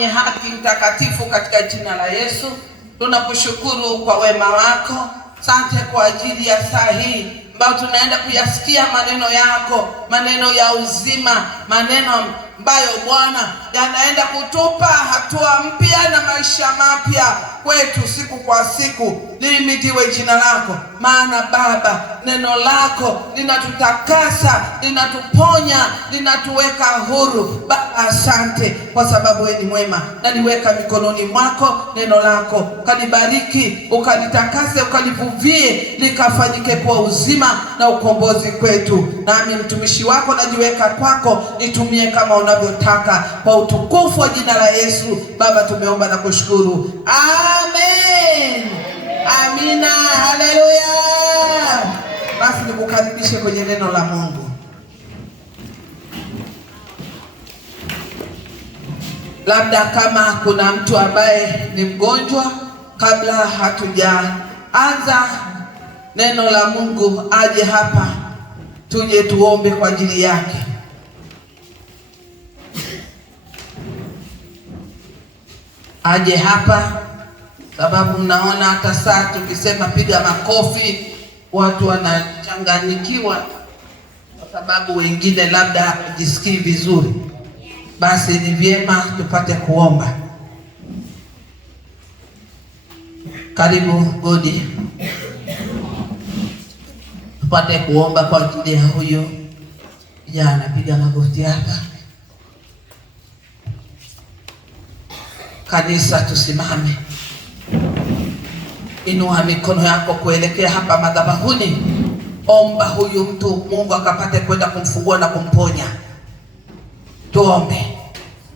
mwenye haki mtakatifu, katika jina la Yesu tunakushukuru kwa wema wako. Asante kwa ajili ya saa hii ambayo tunaenda kuyasikia maneno yako, maneno ya uzima, maneno ambayo Bwana yanaenda kutupa hatua mpya na maisha mapya kwetu siku kwa siku. Lihimidiwe jina lako, maana Baba, neno lako linatutakasa, linatuponya, linatuweka huru. Baba, asante kwa sababu wewe ni mwema. Naliweka mikononi mwako neno lako, kalibariki, ukalitakase, ukalivuvie, likafanyike kwa uzima na ukombozi kwetu. Nami mtumishi wako najiweka kwako, nitumie kama unavyotaka, kwa utukufu wa jina la Yesu. Baba, tumeomba na kushukuru. Amen. Amina. Haleluya. Basi nikukaribishe kwenye neno la Mungu. Labda kama kuna mtu ambaye ni mgonjwa, kabla hatujaanza neno la Mungu, aje hapa tuje tuombe kwa ajili yake. Aje hapa, sababu mnaona hata saa tukisema piga makofi watu wanachanganyikiwa, kwa sababu wengine labda hawajisikii vizuri. Basi ni vyema tupate kuomba. Karibu Godi, tupate kuomba kwa ajili ya huyo kijana. Piga magoti hapa. Kanisa, tusimame. Inua mikono yako kuelekea hapa madhabahuni. Omba huyu mtu Mungu akapate kwenda kumfungua na kumponya. Tuombe.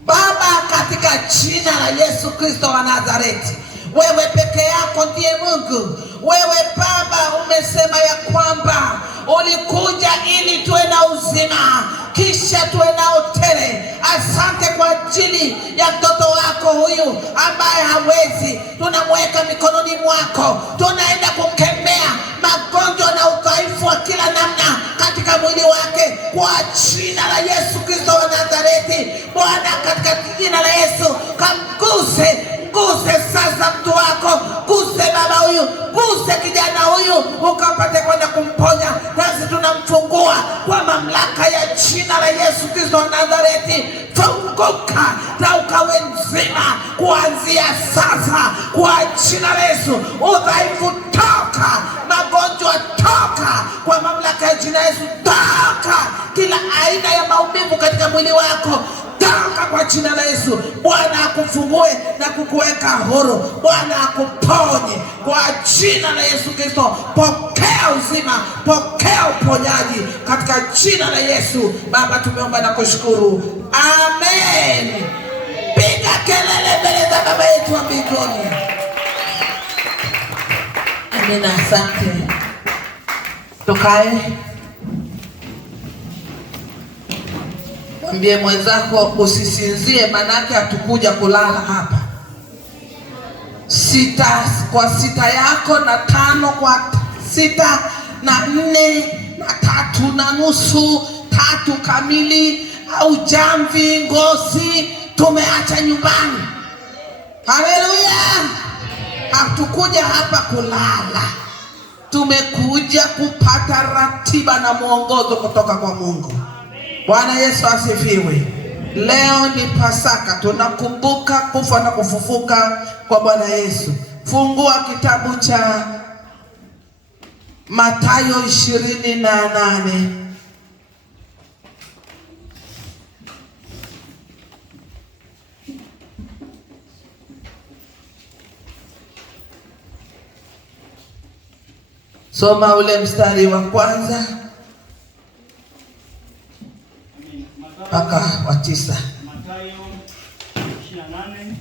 Baba, katika jina la Yesu Kristo wa Nazareti, wewe peke yako ndiye Mungu. Wewe Baba umesema ya kwamba ulikuja ili tuwe na uzima, kisha tuwe nao tele. Asante kwa ajili ya mtoto wako huyu ambaye hawezi. Tunamweka mikononi mwako. Tunaenda kukemea magonjwa na udhaifu wa kila namna katika mwili wake kwa jina la Yesu Kristo wa Nazareti. Bwana, katika jina la Yesu, kamguse. Guse sasa mtu wako, guse baba huyu, guse kijana huyu, ukapate kwenda kumponya. Nasi tunamfungua kwa mamlaka ya jina la Yesu Kristo wa Nazareti. Funguka na ukawe mzima kuanzia sasa kwa jina la Yesu. Udhaifu toka, magonjwa toka kwa mamlaka ya jina la Yesu. Toka kila aina ya maumivu katika mwili wako, toka kwa jina la Yesu. Bwana akufungue na kukuweka huru. Bwana akuponye kwa jina la Yesu Kristo. Pokea uzima, pokea uponyaji katika jina la Yesu. Baba, tumeomba na kushukuru. Amen. Piga kelele mbele za Baba yetu wa mbinguni. Amina. Asante. Tukae. Mwambie mwenzako usisinzie, manake hatukuja kulala hapa. 6 kwa 6 yako, na 5 kwa 6, na 4, na 3:30, 3 kamili, au jamvi ngozi tumeacha nyumbani. Haleluya. Hatukuja hapa kulala. Tumekuja kupata ratiba na mwongozo kutoka kwa Mungu. Bwana Yesu asifiwe. Leo ni Pasaka, tunakumbuka kufa na kufufuka kwa Bwana Yesu. Fungua kitabu cha Mathayo 28. Soma ule mstari wa kwanza mpaka wa 9. Mathayo 28.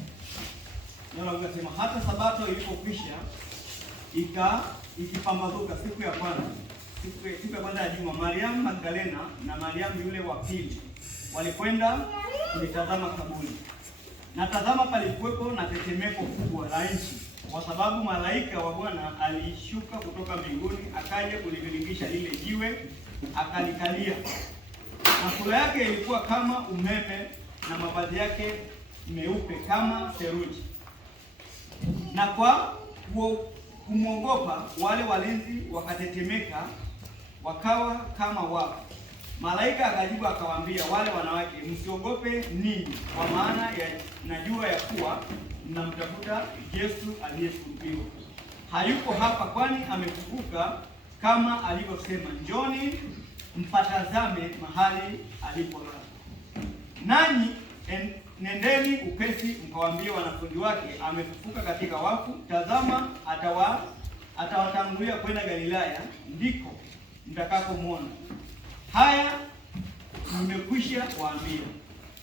Neno linasema hata sabato ilipokwisha ikipambazuka siku ya kwanza ya juma, Mariamu Magdalena na Mariamu yule wa pili walikwenda kulitazama kaburi. Na tazama, palikuwepo na tetemeko kubwa la nchi, kwa sababu malaika wa Bwana alishuka kutoka mbinguni, akaja kuliviringisha lile jiwe, akalikalia. Na sura yake ilikuwa kama umeme, na mavazi yake meupe kama theluji. Na kwa kumwogopa wale walinzi wakatetemeka, wakawa kama wafu. Malaika akajibu akawaambia wale wanawake, msiogope ninyi, kwa maana najua ya kuwa mnamtafuta Yesu aliyesulubiwa. Hayuko hapa, kwani amefufuka kama alivyosema. Njoni mpatazame mahali alipolala. Nanyi nendeni upesi mkawaambie wanafunzi wake, amefufuka katika wafu. Tazama, atawatangulia kwenda Galilaya, ndiko mtakapomwona. Haya nimekwisha waambia.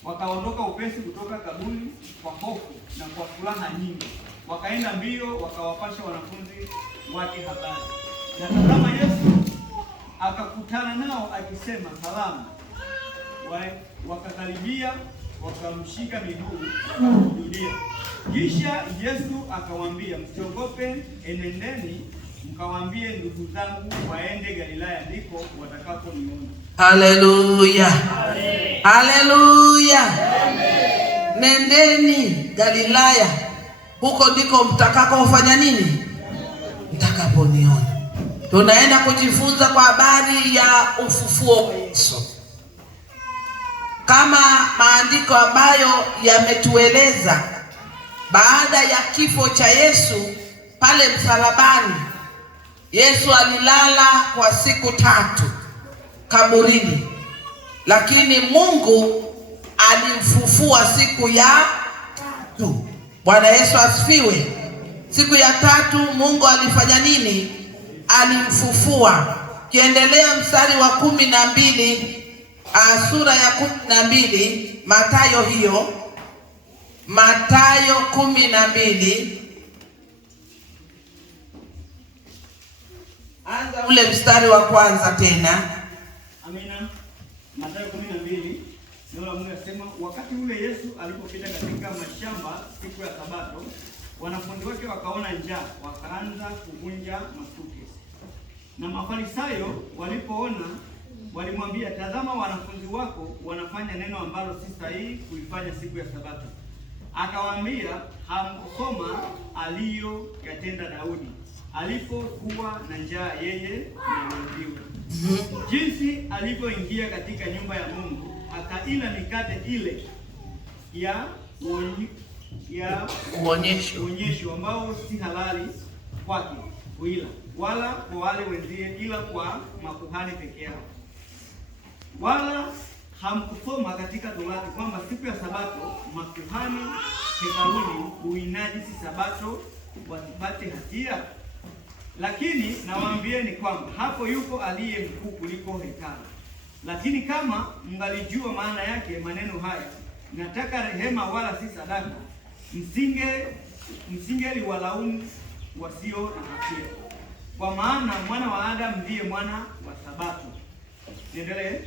Wakaondoka upesi kutoka kaburi kwa hofu na kwa furaha nyingi, wakaenda mbio wakawapasha wanafunzi wake habari. Na tazama, Yesu akakutana nao akisema, salamu. Wakakaribia, wakamshika miguu, wakamsujudia. Kisha Yesu akawaambia, msiogope, enendeni mkawaambie ndugu zangu waende Galilaya, ndiko watakaponiona. Haleluya, haleluya. Nendeni Galilaya, huko ndiko mtakakofanya nini? Mtakaponiona. Tunaenda kujifunza kwa habari ya ufufuo wa Yesu, kama maandiko ambayo yametueleza. Baada ya kifo cha Yesu pale msalabani, Yesu alilala kwa siku 3 kaburini, lakini Mungu alimfufua siku ya 3. Bwana Yesu asifiwe. Siku ya 3 Mungu alifanya nini? Alimfufua. Kiendelea mstari wa 12, sura ya 12, Mathayo hiyo, Mathayo 12, anza ule mstari wa kwanza tena. Amina. Mathayo 12, neno la Mungu linasema, wakati ule Yesu alipopita katika mashamba siku ya Sabato, wanafunzi wake wakaona njaa, wakaanza kuvunja masuke. Na Mafarisayo walipoona, walimwambia, tazama, wanafunzi wako wanafanya neno ambalo si sahihi kuifanya siku ya Sabato. Akawaambia, hamkusoma aliyoyatenda Daudi alipokuwa na njaa, yeye na wenziwe, jinsi alivyoingia katika nyumba ya Mungu akaila mikate ile ya uonyesho ambao si halali kwake kuila, wala kwa wale wenzie, ila kwa makuhani peke yao. Wala hamkusoma katika Torati kwamba siku ya Sabato makuhani hekaluni huinajisi Sabato wasipate hatia? Lakini nawaambieni kwamba hapo yuko aliye mkuu kuliko hekalu. Lakini kama mngalijua maana yake maneno haya, nataka rehema wala si sadaka, msingeliwalaumu wasio na hatia. Kwa maana mwana wa Adamu ndiye mwana wa Sabato. Niendelee.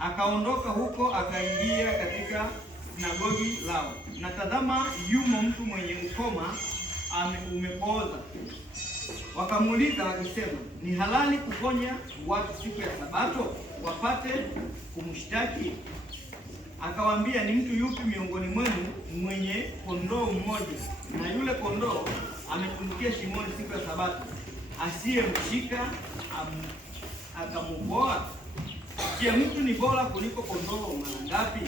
Akaondoka huko akaingia katika sinagogi lao, na tazama, yumo mtu mwenye ukoma umepooza. Wakamuuliza wakisema, ni halali kuponya watu siku ya Sabato wapate kumshtaki? Akawaambia, ni mtu yupi miongoni mwenu mwenye kondoo mmoja, na yule kondoo ametumbukia shimoni siku ya Sabato, asiyemshika akamuokoa? Je, mtu ni bora kuliko kondoo mara ngapi?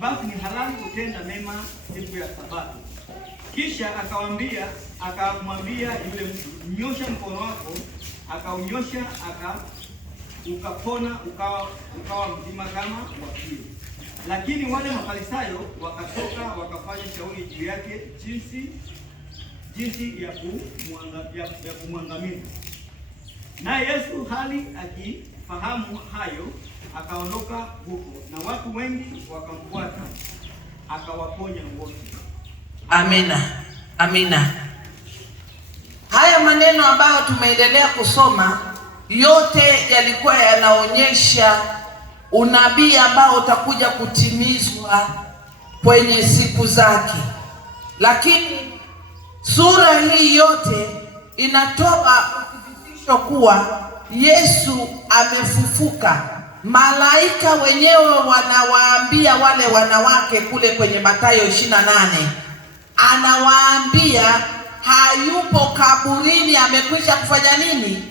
Basi ni halali kutenda mema siku ya Sabato. Kisha akamwambia yule mtu, nyosha mkono wako. Akaunyosha, ukapona, ukawa mzima kama wakili. Lakini wale Mafarisayo wakatoka wakafanya shauri juu yake jinsi ya kumwangamiza. Naye Yesu hali akifahamu hayo, akaondoka huko, na watu wengi wakamfuata, akawaponya wote. Amina, amina. Haya maneno ambayo tumeendelea kusoma yote yalikuwa yanaonyesha unabii ambao utakuja kutimizwa kwenye siku zake, lakini sura hii yote inatoa uthibitisho kuwa Yesu amefufuka malaika wenyewe wanawaambia wale wanawake kule kwenye Mathayo 28, anawaambia hayupo kaburini, amekwisha kufanya nini?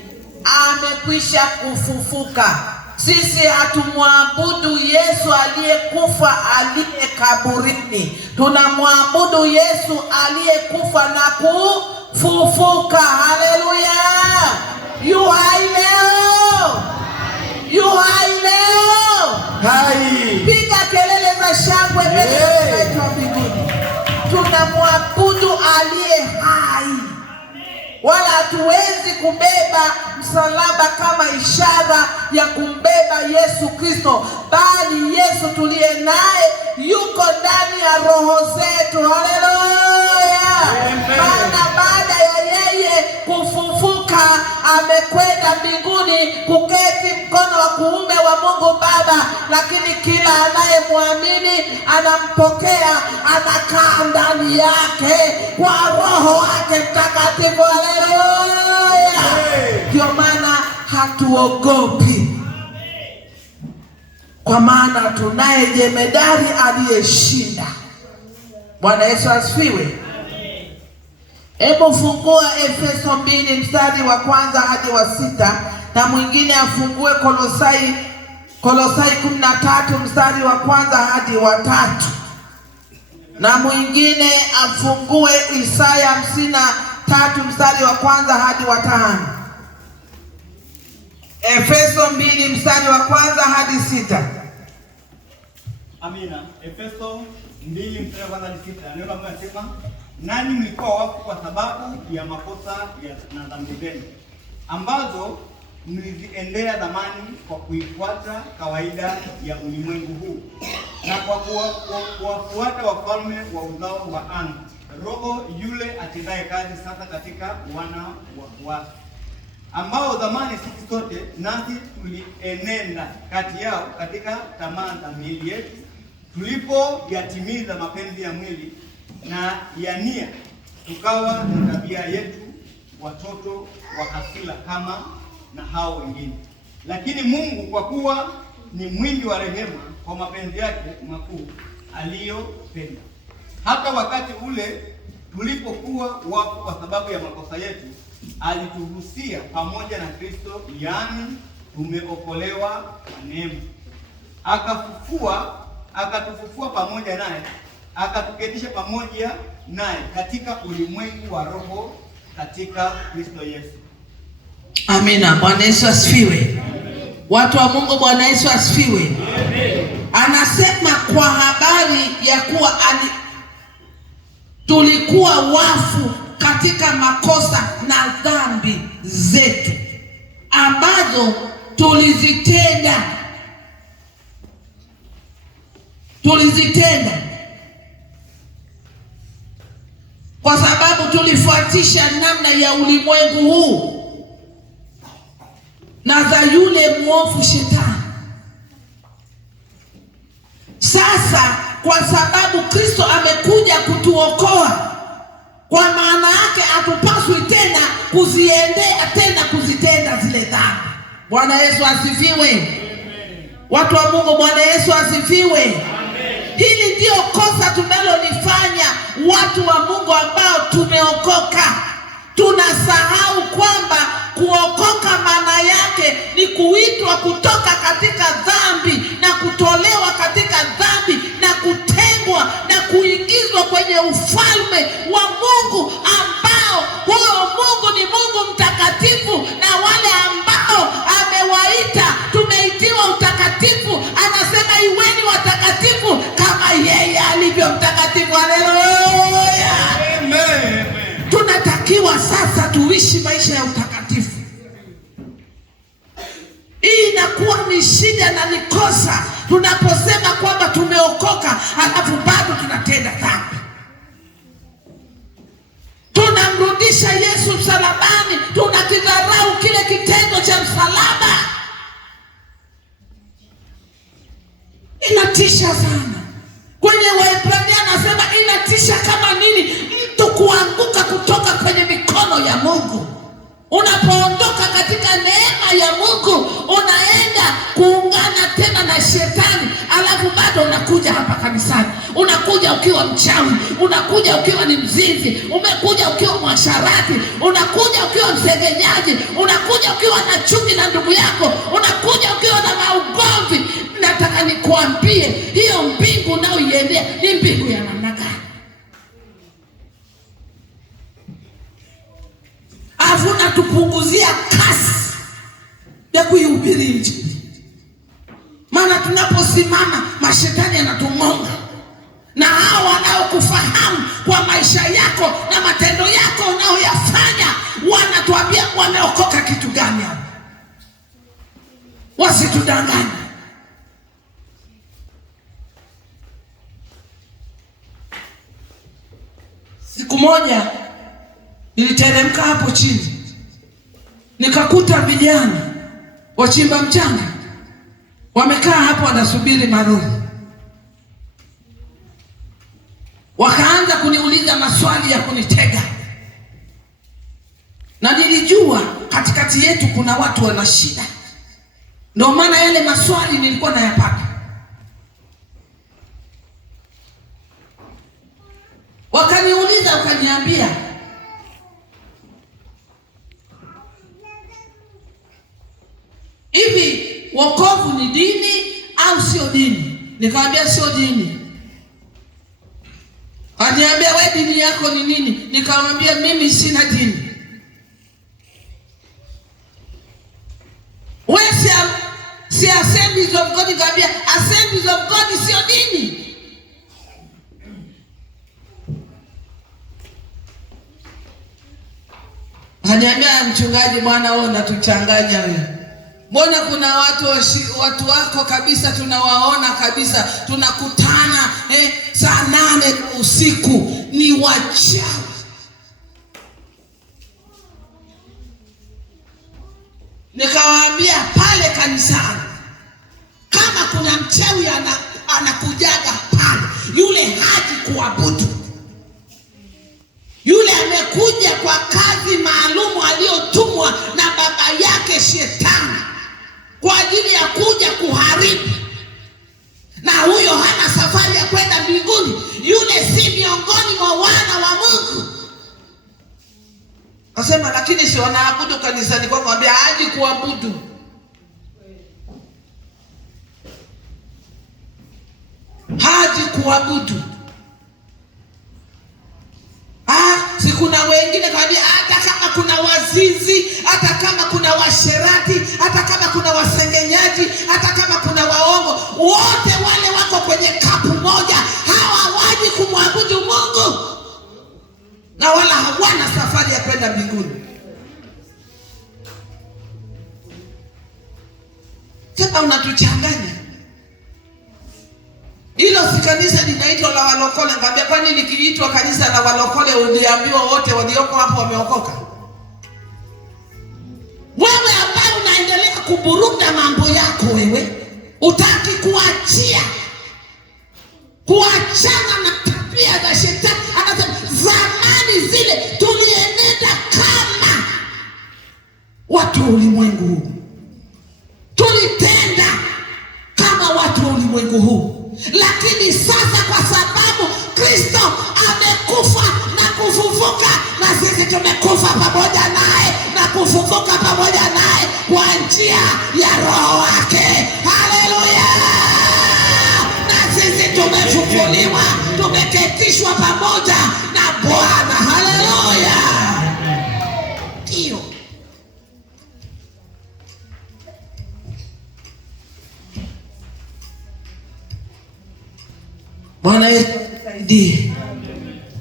Amekwisha kufufuka. Sisi hatumwabudu Yesu aliyekufa aliye kaburini, tunamwabudu Yesu aliyekufa na kufufuka. Haleluya! Yu hai leo, yu hai leo. Hai. Piga kelele za shangwe mbele za mbinguni. Tunamwabudu aliye hai, wala hatuwezi kubeba msalaba kama ishara ya kumbeba Yesu Kristo, bali Yesu tuliye naye yuko ndani ya roho zetu. Haleluya! Maana baada ya yeye kufufuka amekwenda mbinguni kuketi mkono wa kuume wa Mungu Baba, lakini kila anayemwamini anampokea, anakaa ndani yake kwa Roho wake Mtakatifu. Haleluya! Ndio maana hatuogopi, kwa maana tunaye jemedari aliyeshinda. Bwana Yesu asifiwe. Hebu fungua Efeso 2 mstari wa 1 hadi wa 6, na mwingine afungue Kolosai 13 mstari wa 1 hadi wa 3, na mwingine afungue Isaya 53 mstari wa 1 hadi wa 5. Efeso 2 mstari wa 1 hadi 6. Amina. Efeso 2 mstari wa 1 hadi 6. Neno la Mungu linasema, nanyi mlikuwa wafu kwa sababu ya makosa na dhambi zenu ambazo mliziendea zamani kwa kuifuata kawaida ya ulimwengu huu na kwa kuwafuata wafalme wa uzao wa anga, roho yule atendaye kazi sasa katika wana wa kuasi, ambao zamani sisi sote nasi tulienenda kati yao katika tamaa za miili yetu, tulipoyatimiza mapenzi ya mwili na ya nia, tukawa na tabia yetu watoto wa hasira kama na hao wengine. Lakini Mungu kwa kuwa ni mwingi wa rehema, kwa mapenzi yake makuu aliyopenda, hata wakati ule tulipokuwa wafu kwa sababu ya makosa yetu, alituhusia pamoja na Kristo, yaani tumeokolewa kwa neema. Akatufufua pamoja naye, akatuketisha pamoja naye katika ulimwengu wa roho katika Kristo Yesu. Amina. Bwana Yesu asifiwe. Watu wa Mungu, Bwana Yesu asifiwe. Anasema kwa habari ya kuwa tulikuwa wafu katika makosa na dhambi zetu ambazo tulizitenda kwa sababu tulifuatisha namna ya ulimwengu huu na za yule mwovu Shetani. Sasa kwa sababu Kristo amekuja kutuokoa, kwa maana yake hatupaswi tena kuzitenda zile dhambi. Bwana Yesu asifiwe. Watu wa Mungu, Bwana Yesu asifiwe. Amen. Hili ndio kosa tunalolifanya watu wa Mungu ambao tumeokoka. Tunasahau kwamba kuokoka maana yake ni kuitwa kutoka katika dhambi na kutolewa katika dhambi na kutengwa na kuingizwa kwenye ufalme wa Mungu, ambao huyo Mungu ni Mungu mtakatifu, na wale ambao amewaita, tumeitiwa utakatifu. Anasema iweni watakatifu kama yeye alivyo mtakatifu. Haleluya. Amen. Tunatakiwa sasa tuishi maisha ya utakatifu. Hii inakuwa ni shida na ni kosa tunaposema kwamba tumeokoka halafu bado tunatenda dhambi. Tunamrudisha Yesu msalabani, tunakidharau kile kitendo cha msalaba. Inatisha sana. Kwenye Waebrania anasema inatisha kama nini mtu kuanguka kutoka kwenye mikono ya Mungu. Unapoondoka katika neema ya Mungu, unaenda kuungana tena na shetani, alafu bado unakuja hapa kanisani. Unakuja ukiwa mchawi, unakuja ukiwa ni mzinzi, umekuja ukiwa mwasharati, unakuja ukiwa msengenyaji, unakuja ukiwa na chuki na ndugu yako, unakuja ukiwa na maugomvi. Nataka nikuambie, hiyo mbingu unayoiendea ni mbingu ya namna gani? Avuna tupunguzia kasi ya kuihubiri Injili. Maana tunaposimama mashetani yanatumonga, na hao wanaokufahamu kwa maisha yako na matendo yako unayoyafanya wanatuambia wameokoka kitu gani hapo. Wasitudanganye. Siku moja niliteremka hapo chini, nikakuta vijana wachimba mchanga wamekaa hapo wanasubiri maroli. Wakaanza kuniuliza maswali ya kunitega, na nilijua katikati yetu kuna watu wana shida, ndio maana yale maswali nilikuwa nayapata. Wakaniuliza, wakaniambia, hivi wokovu ni dini au sio dini? Nikamwambia sio dini. Aniambia, wewe dini yako ni nini? Nikamwambia mimi sina dini. Wewe si Assemblies of God? Nikamwambia Assemblies of God sio dini. Aniambia, mchungaji bwana, wewe unatuchanganya wewe. Mbona kuna watu wako kabisa tunawaona kabisa, tunakutana saa 8 usiku, ni wachawi. Nikawaambia pale kanisani, kama kuna mchawi anakujaga pale, yule haji kuabudu. Yule amekuja kwa kazi maalumu aliyotumwa na baba yake Shetani kwa ajili ya kuja kuharibu, na huyo hana safari ya kwenda mbinguni. Yule si miongoni mwa wana wa Mungu. Nasema, lakini si wanaabudu kanisani kwako? Mwambia haji kuabudu. Haji kuabudu. Si kuna wengine kwambia, hata kama kuna wazizi, hata kama kuna washerati, hata kama kuna wasengenyaji, hata kama kuna waongo, wote wale wako kwenye kapu moja. Hawawaji kumwabudu Mungu, na wala hawana safari ya kwenda mbinguni. Sasa unatuchanganya. Hilo si kanisa linaitwa la walokole. Ngambia, kwani likiitwa kanisa la walokole uliambiwa wote walioko hapo wameokoka? Wewe ambaye unaendelea kuburuda mambo yako, wewe utaki kuachana na tabia za Shetani. Anasema zamani zile tulienenda kama watu wa ulimwengu huu, tulitenda kama watu wa ulimwengu huu. Lakini sasa kwa sababu Kristo amekufa na kufufuka, na sisi tumekufa pamoja naye na kufufuka pamoja naye kwa njia ya Roho wake. Haleluya! Na sisi tumefufuliwa, tumeketishwa pamoja na Bwana. Haleluya! Hiyo Bwana Yesu atusaidie.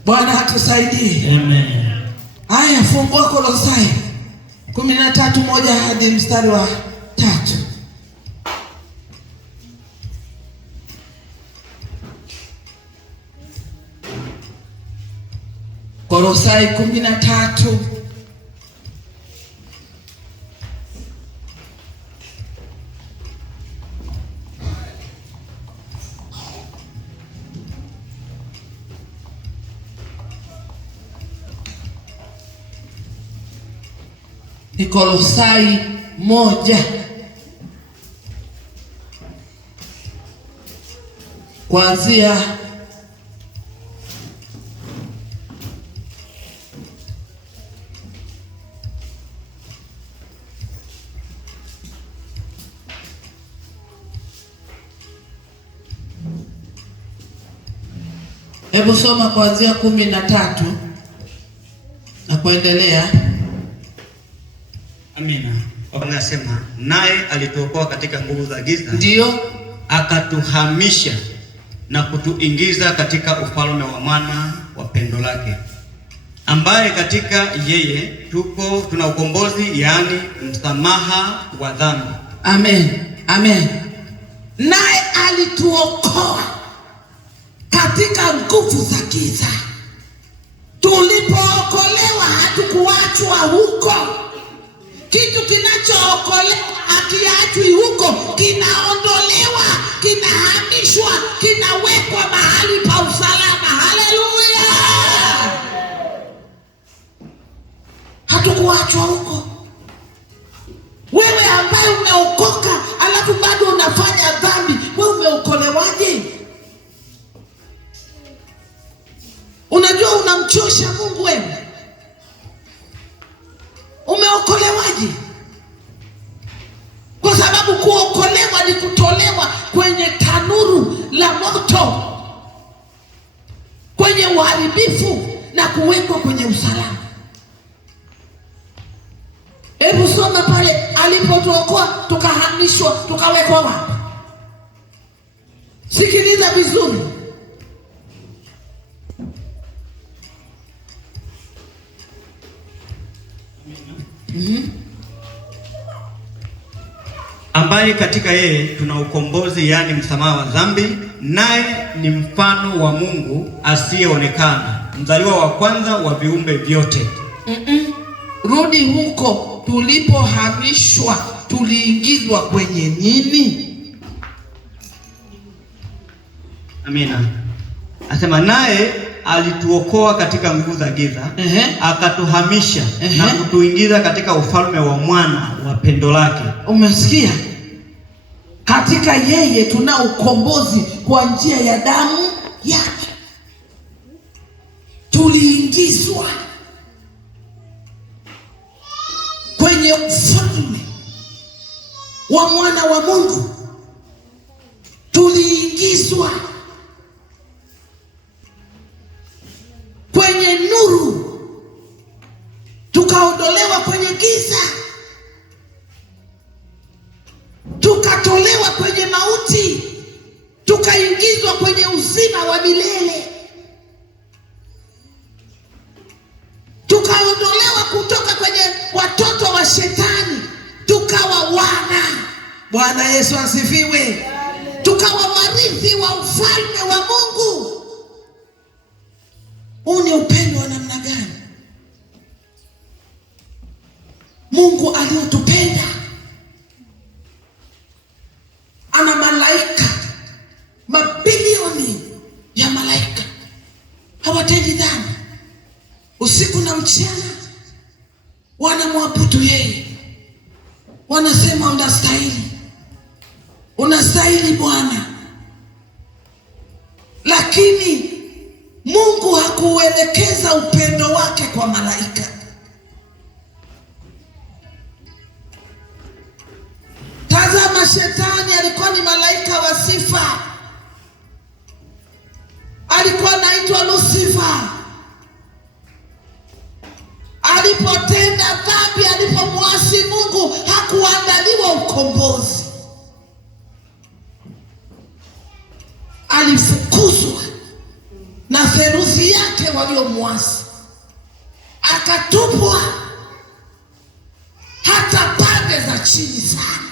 Bwana atusaidie. Amen. Haya, fungua Kolosai 13:1 hadi mstari wa 3. Kolosai 13 13 Ni Kolosai 1 kuanzia hebu soma kuanzia 13 na kuendelea. Amina. Anasema naye alituokoa katika nguvu za giza, ndio akatuhamisha na kutuingiza katika ufalme wa mwana wa pendo lake, ambaye katika yeye tuna ukombozi, yaani msamaha wa dhambi. Amen. Amen. Naye alituokoa katika nguvu za giza. Tulipookolewa hatukuachwa huko. Kitu kinachookolewa hakiachwi huko, kinaondolewa, kinahamishwa, kinawekwa mahali pa usalama. Haleluya! Hatukuachwa huko. Wewe ambaye umeokoka alafu bado unafanya dhambi, wewe umeokolewaje? Unajua unamchosha Mungu wewe. Umeokolewaje? Kwa sababu kuokolewa ni kutolewa kwenye tanuru la moto, kwenye uharibifu na kuwekwa kwenye usalama. Hebu soma pale alipotuokoa tukahamishwa tukawekwa wapi? Sikiliza vizuri. Ambaye katika yeye tuna ukombozi, yaani msamaha wa dhambi, naye ni mfano wa Mungu asiyeonekana, mzaliwa wa kwanza wa viumbe vyote. Rudi huko, tulipohamishwa tuliingizwa kwenye nini? Amina. Asema naye alituokoa katika nguvu za giza, akatuhamisha na kutuingiza katika ufalme wa mwana wa pendo lake. Umesikia? Katika yeye tuna ukombozi kwa njia ya damu yake. Tuliingizwa kwenye ufalme wa mwana wa Mungu. Tuliingizwa kwenye nuru, tukaondolewa kwenye giza, tukatolewa kwenye mauti, tukaingizwa kwenye uzima wa milele, tukaondolewa kutoka kwenye watoto wa shetani, tukawa wana. Bwana Yesu asifiwe. Tukawa warithi wa ufalme wa Mungu. Huu ni upendo wa namna gani? Mungu aliyotupenda ana malaika, mabilioni ya malaika, hawatendi dhambi. Usiku na mchana wanamwabudu yeye, wanasema unastahili, unastahili Bwana. Lakini Mungu hakuelekeza upendo wake kwa malaika. Tazama, shetani alikuwa ni malaika wa sifa, alikuwa anaitwa Lucifer. Alipotenda dhambi, alipomwasi Mungu, hakuandaliwa ukombozi. Alifukuzwa na theluthi yake waliomwasi, akatupwa hata pande za chini sana.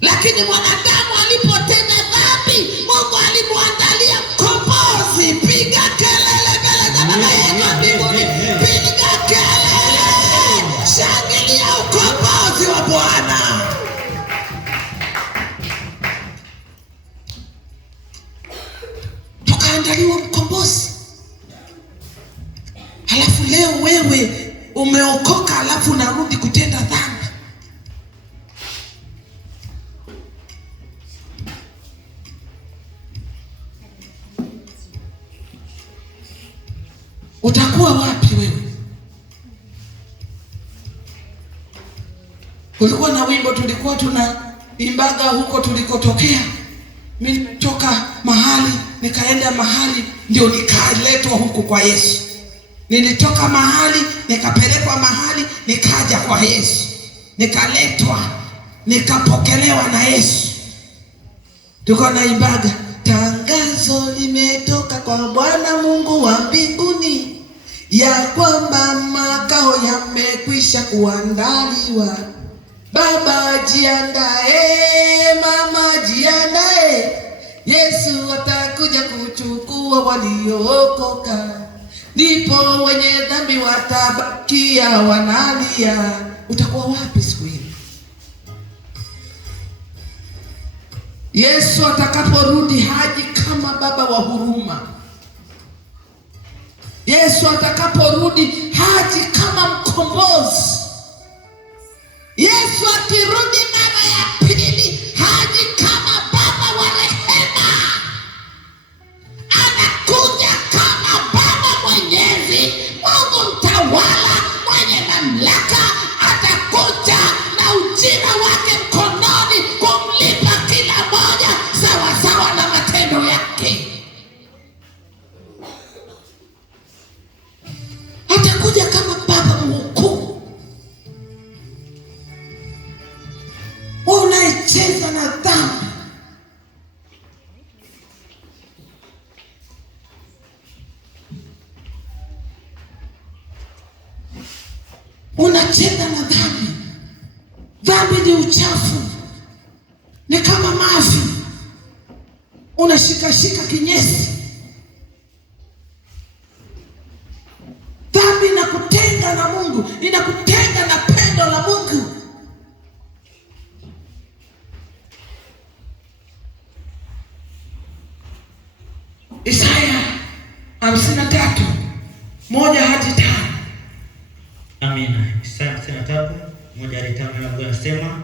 Lakini mwanadamu alipotenda dhambi, Mungu alimwandalia mkombozi. Piga kelele mbele za Baba yetu wa mbinguni, piga kelele, shangilia ukombozi wa Bwana. Tukaandaliwa mkombozi, halafu leo wewe umeokoka alafu unarudi kutenda dhambi? Utakuwa wapi wewe? Kulikuwa na wimbo tulikuwa tunaimbaga huko tulikotokea. Mimi nimetoka mahali nikaenda mahali, ndio nikaletwa huku kwa Yesu. Nilitoka mahali nikapelekwa mahali, nikaja kwa Yesu, nikaletwa, nikapokelewa na Yesu. Tuko naimbaga, tangazo limetoka kwa Bwana Mungu wa mbinguni, ya kwamba makao yamekwisha kuandaliwa. Baba jiandae, mama jiandae, Yesu atakuja kuchukua waliookoka. Ndipo wenye dhambi watabakia wanalia. Utakuwa wapi siku hiyo? Yesu atakaporudi haji kama baba wa huruma. Yesu atakaporudi haji kama mkombozi. Yesu akirudi mara ya pili haji kama baba wa rehema. Anakuja kama baba mwenyezi, Mungu mtawala, mwenye mamlaka. Atakuja na ujira wake mkononi kumlipa kila moja sawa sawa na matendo yake. Atakuja kama baba mkuu. Unaicheza na dhambi. Unacheza na dhambi. Dhambi ni uchafu, ni kama mavi. Unashikashika kinyesi. Dhambi inakutenga na Mungu, inakutenga na pendo la Mungu. Isaya 53:1-5. Amina. Isaya 53:1-5 anasema,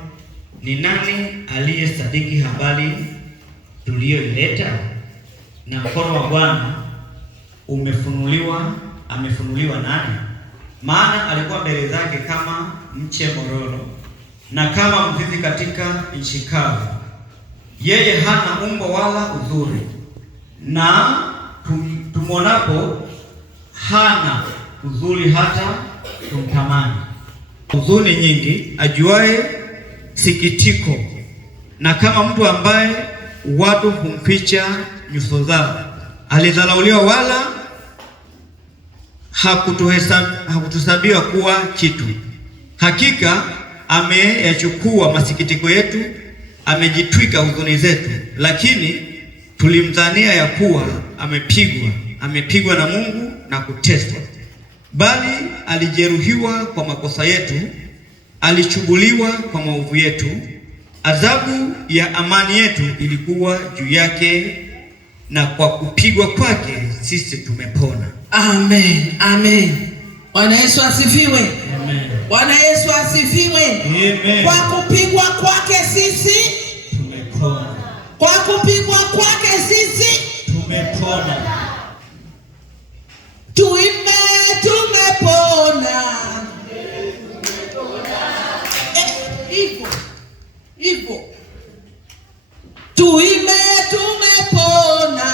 ni nani aliyesadiki habari tuliyoileta? Na mkono wa Bwana amefunuliwa nani? Maana alikuwa mbele zake kama mche mororo na kama mzizi katika nchi kavu. Yeye hana umbo wala uzuri, na tumwonapo hana uzuri hata tumtamani. Huzuni nyingi, ajuaye sikitiko, na kama mtu ambaye watu humficha nyuso zao. Alidharauliwa wala hakutuhesabiwa kuwa kitu. Hakika ameyachukua masikitiko yetu, amejitwika huzuni zetu. Lakini tulimdhania ya kuwa amepigwa na Mungu na kuteswa. Bali alijeruhiwa kwa makosa yetu, alichubuliwa kwa maovu yetu. Adhabu ya amani yetu ilikuwa juu yake, na kwa kupigwa kwake sisi tumepona. Amen. Amen. Bwana Yesu asifiwe. Amen. Bwana Yesu asifiwe. Amen. Kwa kupigwa kwake sisi tumepona. Kwa kupigwa kwake sisi tumepona. Tuimbe tumepona. Hivyo. Tuimbe tumepona.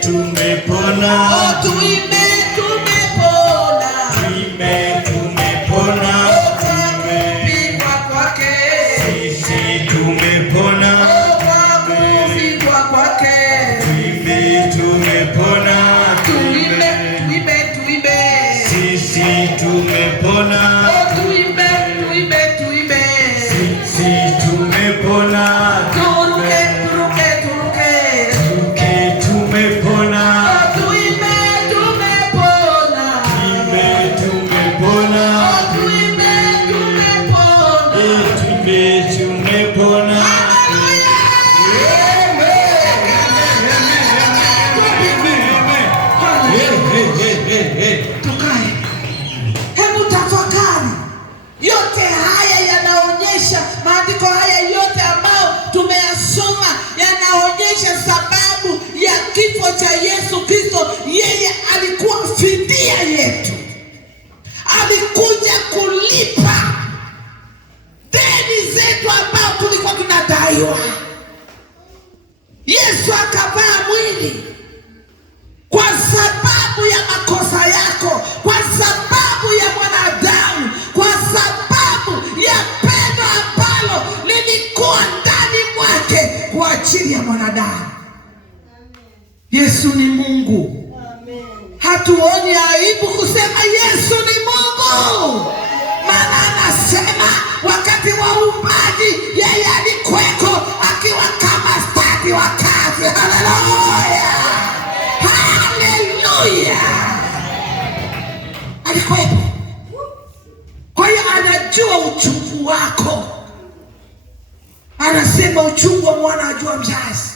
Tumepona. Oh, tuimbe tumepona. Tumepona. Kupigwa kwake Sisi tumepona. kupigwa kwake Tumepona. kifo cha Yesu Kristo, yeye alikuwa fidia yetu, alikuja kulipa deni zetu ambao tulikuwa tunadaiwa. Yesu akavaa mwili kwa sababu ya makosa yako, kwa sababu ya mwanadamu, kwa sababu ya pendo ambalo lilikuwa ndani mwake kwa ajili ya mwanadamu. Yesu ni Mungu. Hatuoni aibu kusema Yesu ni Mungu, maana anasema wakati wa uumbaji yeye alikuweko akiwa kama stadi wa kazi. Haleluya, haleluya, alikuwepo. Kwa hiyo anajua uchungu wako. Anasema uchungu wa mwana ajua mzazi.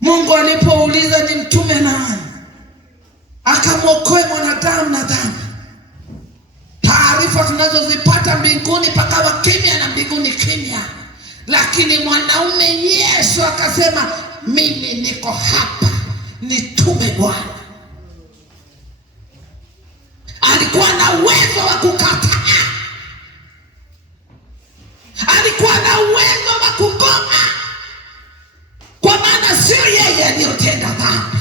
Mungu alipouliza ni mtume nani akamwokoe mwanadamu na dhambi, taarifa tunazozipata mbinguni pakawa kimya na mbinguni kimya, lakini mwanaume Yesu akasema mimi niko hapa, nitume Bwana. Alikuwa na uwezo wa kukataa, alikuwa na uwezo wa kugoma, kwa maana sio yeye aliyotenda dhambi.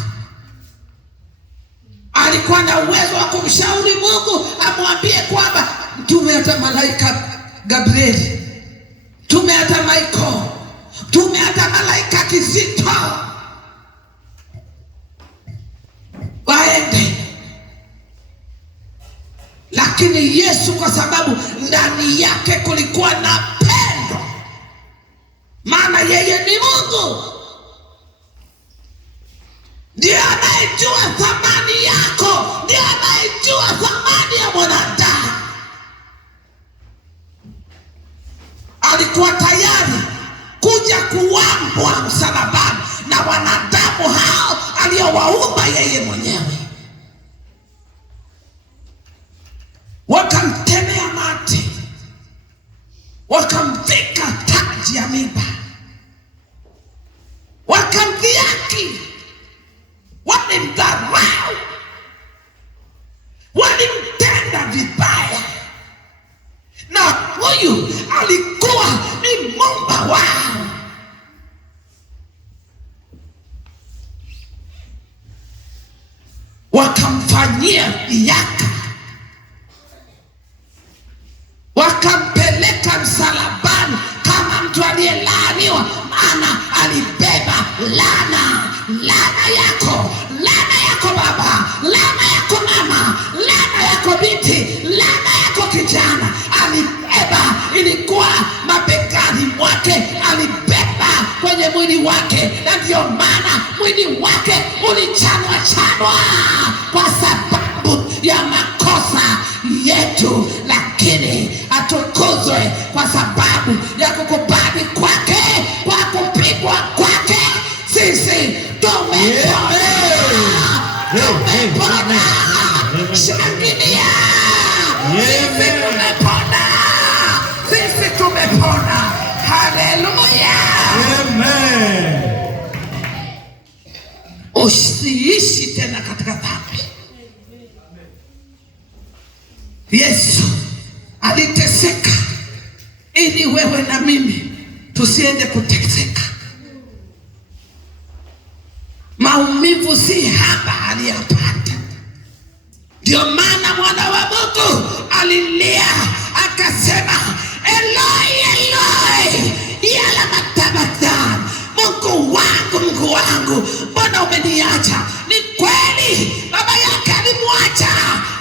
Alikuwa na uwezo wa kumshauri Mungu amwambie kwamba mtume hata malaika Gabrieli, mtume hata Michael, mtume hata malaika Kizito waende. Lakini Yesu, kwa sababu ndani yake kulikuwa na pendo, maana yeye ni Mungu, ndiye anayejua thamani yako, ndiye anayejua thamani ya mwanadamu. Alikuwa tayari kuja kuwambwa msalabani na wanadamu hao aliowaumba yeye mwenyewe. Wakamtemea mate, wakamvika taji ya miba, wakamdhihaki, walimdharau, walimtenda vibaya, na huyu alikuwa ni Muumba wao. Wakamfanyia dhihaka, wakampeleka msalabani kama mtu aliyelaaniwa, maana alibeba laana yako, laana yako baba, laana yako mama, laana yako binti, laana yako kijana, alibeba. Ilikuwa mabegani mwake, alibeba kwenye mwili wake, na ndio maana mwili wake ulichanwa kwa sababu ya makosa yetu, lakini atukuzwe kwa sababu ya kukubali kwake, kwa kupigwa kwake sisi tumepona. Tumepona, shangilia, sisi tumepona, sisi tumepona. Haleluya, amen. Usiishi tena katika dhambi. Yesu aliteseka ili wewe na mimi tusiende kuteseka. Maumivu si haba aliyapata. Ndio maana mwana wa Mungu alilia akasema, Eloi, Eloi, lama sabakthani, Mungu wangu, mbona umeniacha? Ni kweli baba yake alimwacha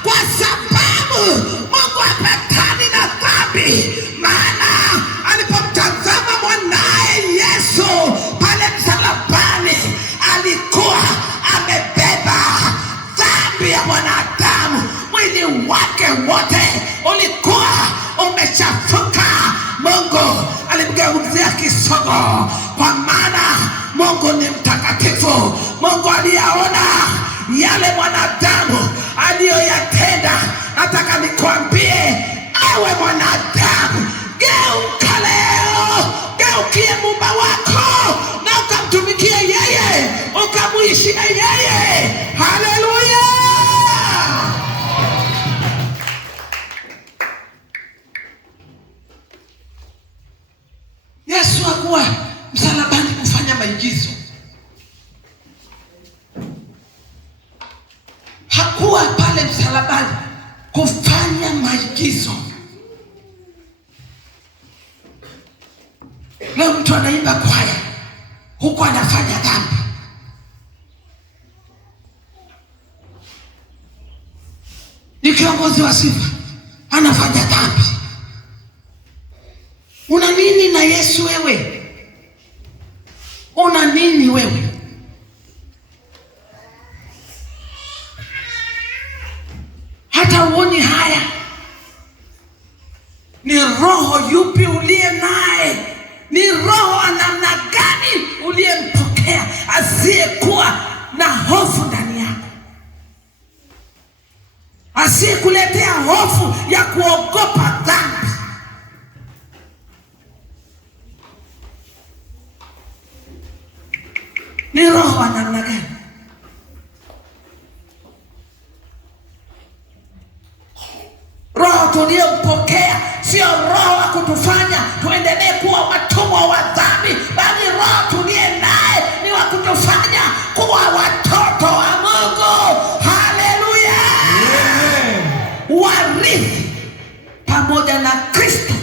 kwa sababu Mungu hapatani na dhambi, maana alipomtazama mwanaye Yesu pale msalabani alikuwa amebeba dhambi ya mwanadamu. Mwili wake wote ulikuwa umechafuka. Mungu alimgeuzia kisogo, kwa maana Mungu ni mtakatifu. Mungu aliyaona yale mwanadamu aliyoyatenda. Nataka nikwambie, ewe mwanadamu, geuka leo, geukie Muumba wako na ukamtumikie uishi na yeye. Haleluya! Yesu hakuwa msalabani kufanya maigizo. Hakuwa pale msalabani kufanya maigizo. Leo mtu anaimba kwaya huku anafanya dhambi. Ni kiongozi wa sifa anafanya dhambi. Una nini na Yesu wewe? Una nini wewe? Hata uoni haya. Ni roho yupi uliye naye? Ni roho namna gani uliyempokea, asiyekuwa na hofu ndani yako, asiyekuletea hofu ya kuogopa dhambi? Ni roho wa namna gani? Roho tuliyompokea sio roho wa kutufanya tuendelee kuwa watumwa wa dhambi, bali roho tuliye naye ni wa kutufanya kuwa watoto wa Mungu. Haleluya! Warithi pamoja na Kristo.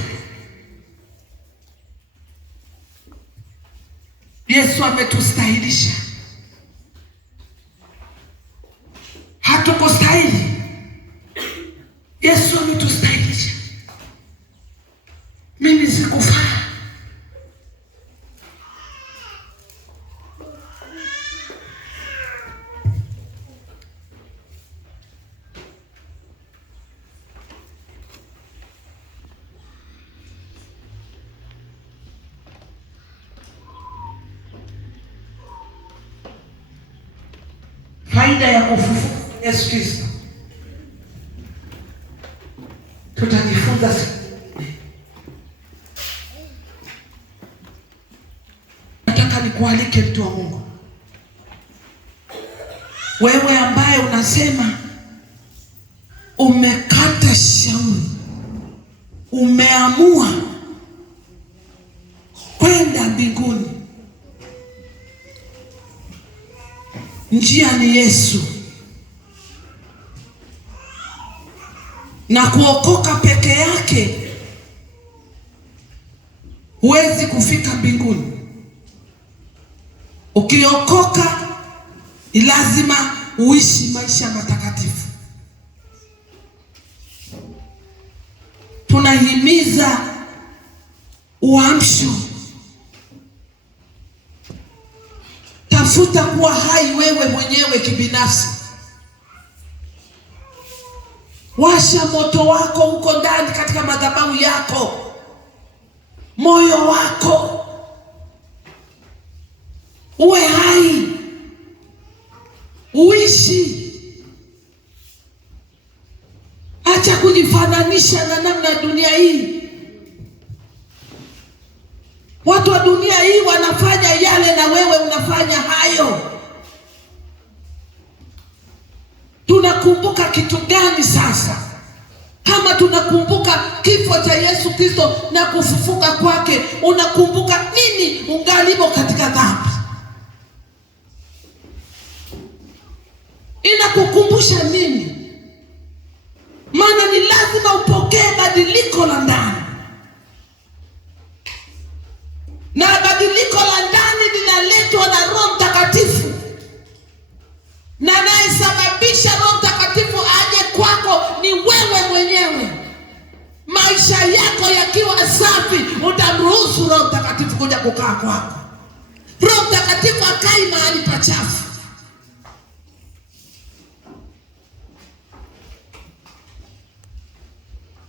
Yesu ametustahilisha. Hatukustahili, Yesu ametustahilisha. Mimi sikufaa. Faida ya kufufuka Yesu Kristo tutajifunza. Nataka nikualike mtu wa Mungu, wewe ambaye unasema umekata shauri, umeamua kwenda mbinguni. Njia ni Yesu, na kuokoka peke yake huwezi kufika mbinguni. Ukiokoka ni lazima uishi maisha matakatifu. Tunahimiza uamsho. Tafuta kuwa hai wewe mwenyewe kibinafsi. Washa moto wako huko ndani katika madhabahu yako, moyo wako uwe hai, uishi. Acha kujifananisha na namna dunia hii. Watu wa dunia hii wanafanya yale na wewe unafanya hayo. Tunakumbuka kitu gani sasa kama tunakumbuka kifo cha Yesu Kristo na kufufuka kwake? Unakumbuka nini ungalimo katika dhambi? Inakukumbusha nini? Maana ni lazima upokee badiliko la ndani, na badiliko la ndani linaletwa na Roho Mtakatifu, na anayesababisha Roho Mtakatifu aje kwako ni wewe mwenyewe. Maisha yako yakiwa safi, utamruhusu Roho Mtakatifu kuja kukaa kwako. Roho Mtakatifu akai mahali pachafu.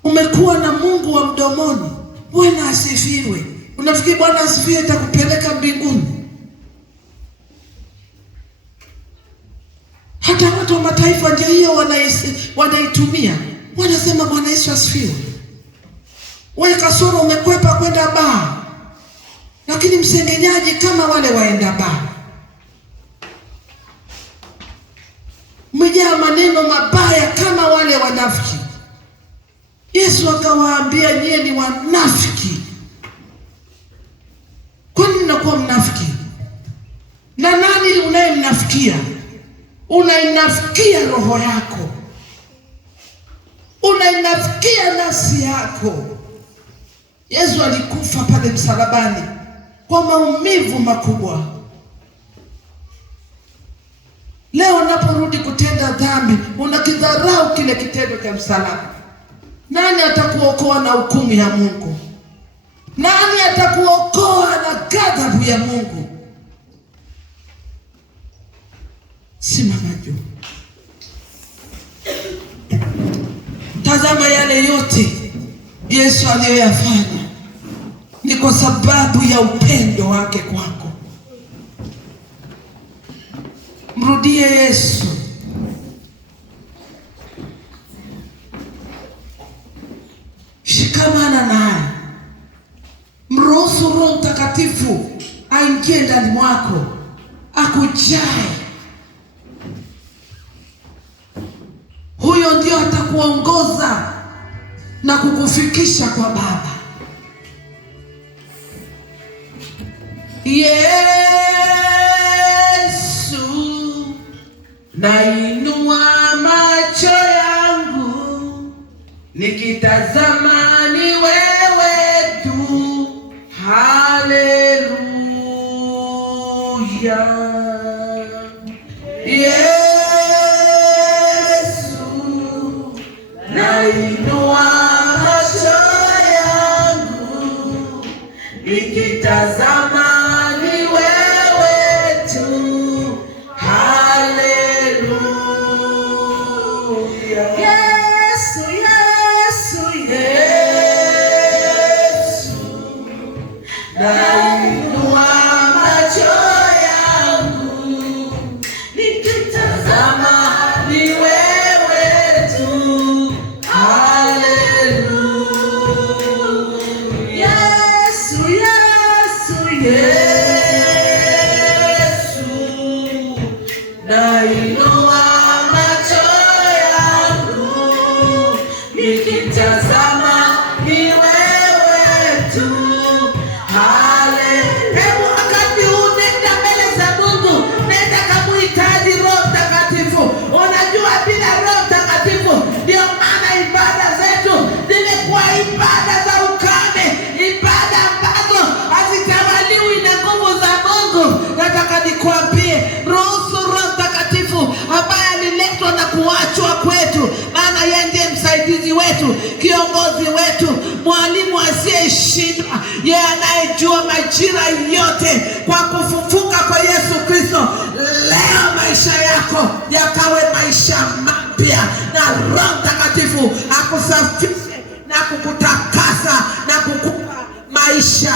Umekuwa na Mungu wa mdomoni. Bwana asifiwe. Unafikiri Bwana asifiwe itakupeleka mbinguni? Hata watu wa mataifa ndio hiyo wanaitumia. Wanasema Bwana Yesu asifiwe. Wewe kasoro umekwepa kwenda baa, lakini msengenyaji kama wale waenda baa. maneno mabaya kama wale wanafiki. Yesu akawaambia, nyie ni wanafiki. Kwa nini unakuwa mnafiki? Na nani unayemnafikia? Unainafikia roho yako, unainafikia nafsi yako. Yesu alikufa pale msalabani kwa maumivu makubwa. Leo unaporudi kutenda dhambi, unakidharau kile kitendo cha msalaba. Nani atakuokoa na hukumu ya Mungu? Nani atakuokoa na ghadhabu ya Mungu? Simama juu. Tazama yale yote Yesu aliyoyafanya ni kwa sababu ya upendo wake kwako. Mrudie Yesu. Shikamana naye. Mruhusu Roho Mtakatifu aingie ndani mwako, akujae. Huyo ndio atakuongoza na kukufikisha kwa Baba. Yesu, nainua macho yangu nikitazama ni wewe tu. Haleluya. Yesu, nainua macho yangu nikitazama ni wewe tu. Haleluya. Yesu, Yesu, Yesu, nainua macho yangu nikitazama ni wewe tu. Haleluya. Yesu, Yesu, Yesu, nainua macho yangu nikitazama ni wewe tu. Hebu wakati huu nenda mbele za Mungu, nenda kamuhitaji Roho Mtakatifu. Unajua bila Roho Mtakatifu ndio maana ibada zetu zimekuwa ibada za ukame, ibada ambazo hazitawaliwi na nguvu za Mungu. Nataka nikuambie, ruhusu Roho Mtakatifu ambaye aliletwa na kuachwa kwetu, maana yeye ndiye msaidizi wetu, kiongozi wetu, mwalimu asiyeshindwa, yeye anayejua majira yote. Kwa kufufuka kwa Yesu Kristo, leo maisha yako yakawe maisha mapya, na Roho Mtakatifu akusafishe na kukutakasa na kukupa maisha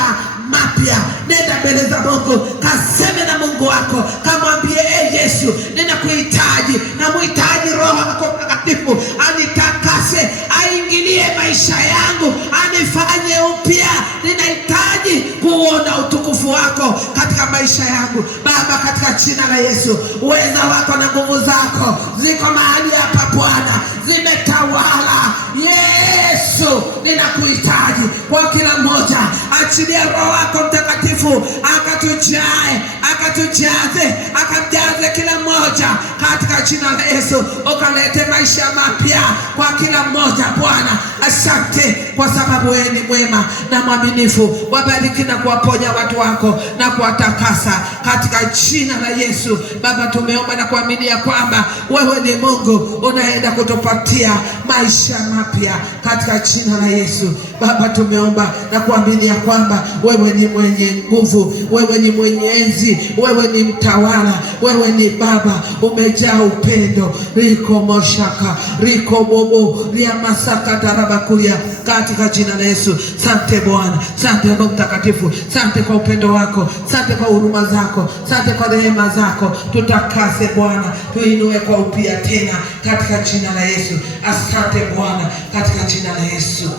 mapya. Nenda mbele za Mungu, kaseme na Mungu wako, kamwambie, Yesu, ninakuhitaji, namhitaji Roho Mtakatifu anitakase, aingilie maisha yangu, anifanye upya. Ninahitaji kuona utukufu wako katika maisha yangu. Baba, katika jina la Yesu, uweza wako na nguvu zako ziko mahali hapa Bwana, zimetawala. Yesu, ninakuhitaji kwa kila mmoja. Achilia Roho wako Mtakatifu akatujae, akatujaze, akamjaze kila mmoja katika jina la Yesu. Ukalete maisha mapya kwa kila mmoja Bwana. Asante kwa sababu wewe ni mwema na mwaminifu. Wabariki na kuwaponya watu wako na kuwatakasa katika jina la Yesu. Baba, tumeomba na kuamini ya kwamba wewe ni Mungu unaenda kutupatia maisha mapya katika jina la Yesu. Baba, tumeomba na kuamini ya kwamba wewe ni mwenye nguvu, wewe ni mwenye enzi, wewe ni mtawala, wewe ni Baba, umejaa upendo. Riko moshaka, riko bobo, ria masaka darabakulia, katika jina la Yesu. Sante Bwana, sante Roho Mtakatifu, sante kwa upendo wako, sante kwa huruma zako, sante kwa rehema zako. Tutakase Bwana, tuinue kwa upya tena katika jina la Yesu. Asante Bwana, katika jina la Yesu.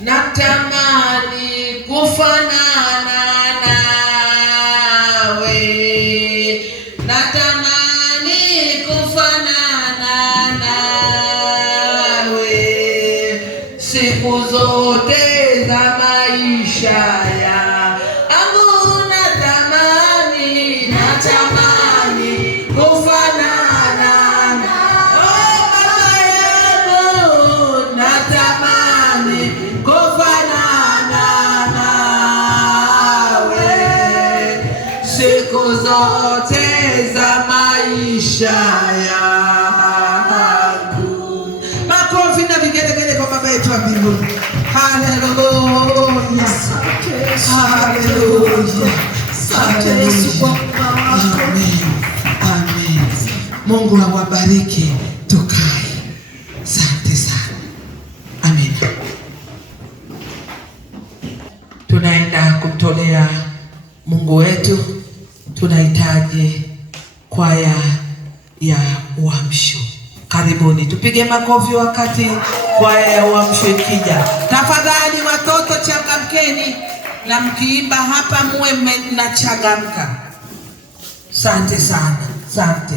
Natamani kufanana nawe, natamani kufanana zote za maisha yangu. Makofi na vigelegele kwa Baba yetu wa mbinguni. Haleluya. Haleluya. Amen. Amen. Mungu awabariki. Tukae. Asante sana. Amen. Tunaenda kumtolea Mungu wetu. Tunahitaji kwaya ya uamsho. Karibuni, tupige makofi wakati kwaya ya uamsho ikija. Tafadhali watoto, changamkeni, na mkiimba hapa muwe mnachangamka. Asante sana. Asante.